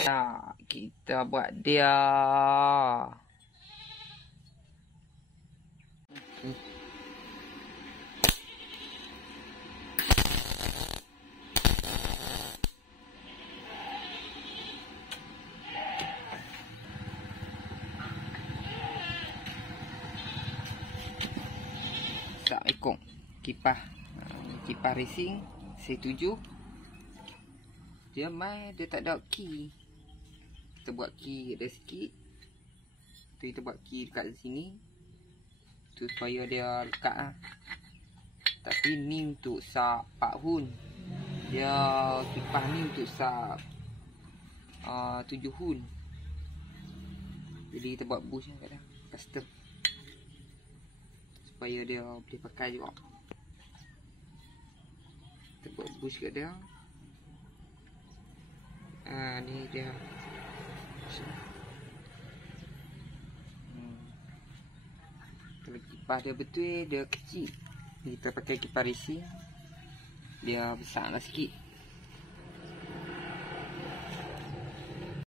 Nah, kita buat dia. Assalamualaikum. Kipas racing C7. Dia main, dia tak ada key. Kita buat key ada sikit. Kita buat key dekat sini. Tu supaya dia lekat lah. Tapi ni untuk sap 4 hun. Dia kipas ni untuk sap 7 hun. Jadi kita buat bush kadang custom, supaya dia boleh pakai juga. Kita buat bush kat dia. Ni dia. Kalau kipas dia betul, dia kecil. Kita pakai kipas racing, dia besar lah sikit.